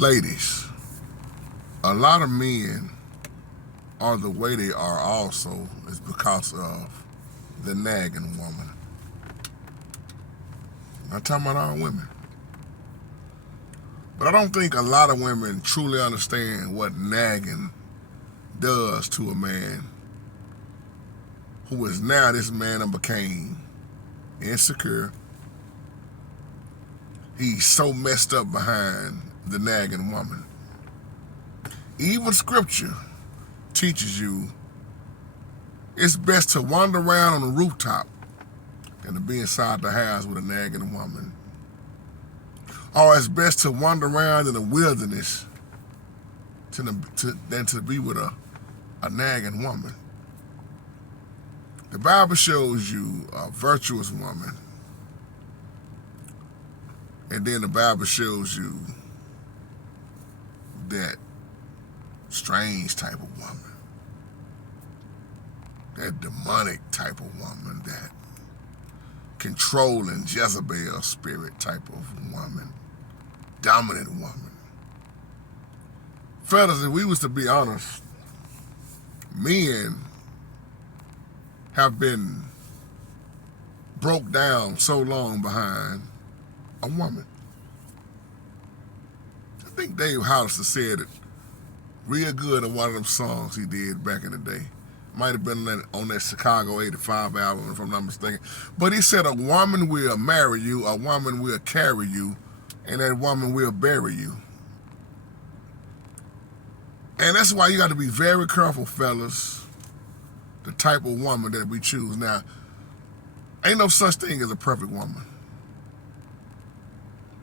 Ladies, a lot of men are the way they are also is because of the nagging woman. I'm not talking about all women. But I don't think a lot of women truly understand what nagging does to a man who is now this man and became insecure. He's so messed up behind the nagging woman. Even scripture teaches you it's best to wander around on the rooftop than to be inside the house with a nagging woman. Or it's best to wander around in the wilderness than to be with a nagging woman. The Bible shows you a virtuous woman, and then the Bible shows you that strange type of woman, that demonic type of woman, that controlling Jezebel spirit type of woman, dominant woman. Fellas, if we was to be honest, men have been broke down so long behind a woman. I think Dave Hollister said it real good in one of them songs he did back in the day. Might have been on that Chicago 85 album, if I'm not mistaken. But he said a woman will marry you, a woman will carry you, and that woman will bury you. And that's why you got to be very careful, fellas, the type of woman that we choose. Now, ain't no such thing as a perfect woman.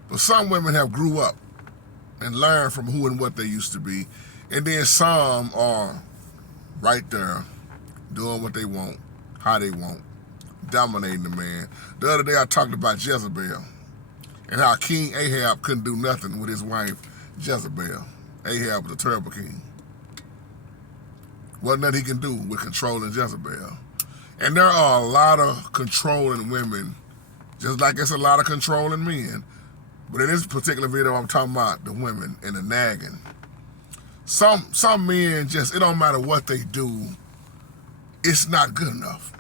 But some women have grew up and learned from who and what they used to be. And then some are right there doing what they want, how they want, dominating the man. The other day I talked about Jezebel and how King Ahab couldn't do nothing with his wife, Jezebel. Ahab was a terrible king. Wasn't nothing he can do with controlling Jezebel. And there are a lot of controlling women, just like it's a lot of controlling men. But in this particular video, I'm talking about the women and the nagging. Some men just, it don't matter what they do, it's not good enough.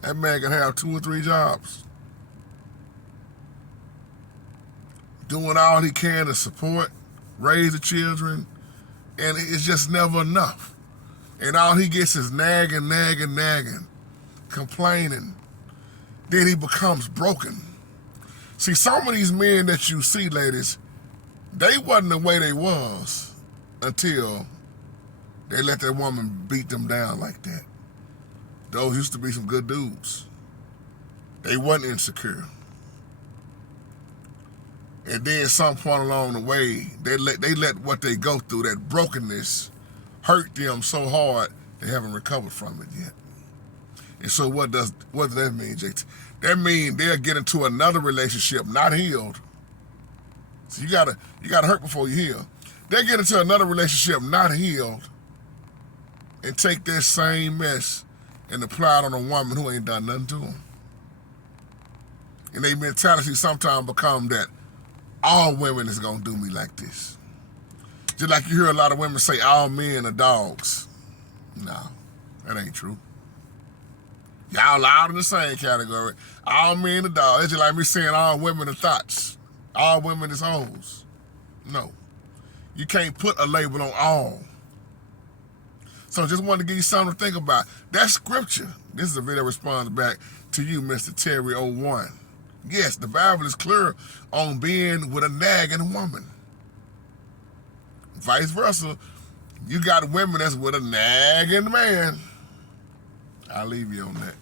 That man can have 2 or 3 jobs, doing all he can to support, raise the children, and it's just never enough. And all he gets is nagging, complaining. Then he becomes broken. See, some of these men that you see, ladies, they wasn't the way they was until they let that woman beat them down like that. Those used to be some good dudes. They wasn't insecure. And then some point along the way, they let what they go through, that brokenness, hurt them so hard they haven't recovered from it yet. And so what does that mean, JT? That means they'll get into another relationship not healed. So you gotta hurt before you heal. They get into another relationship not healed and take that same mess and apply it on a woman who ain't done nothing to them. And their mentality sometimes become that all women is gonna do me like this. Just like you hear a lot of women say all men are dogs. No, that ain't true. Y'all all in the same category. All men are dogs. It's just like me saying all women are thoughts. All women is hoes. No. You can't put a label on all. So just wanted to give you something to think about. That's scripture. This is a video that responds back to you, Mr. Terry 01. Yes, the Bible is clear on being with a nagging woman. Vice versa, you got women that's with a nagging man. I'll leave you on that.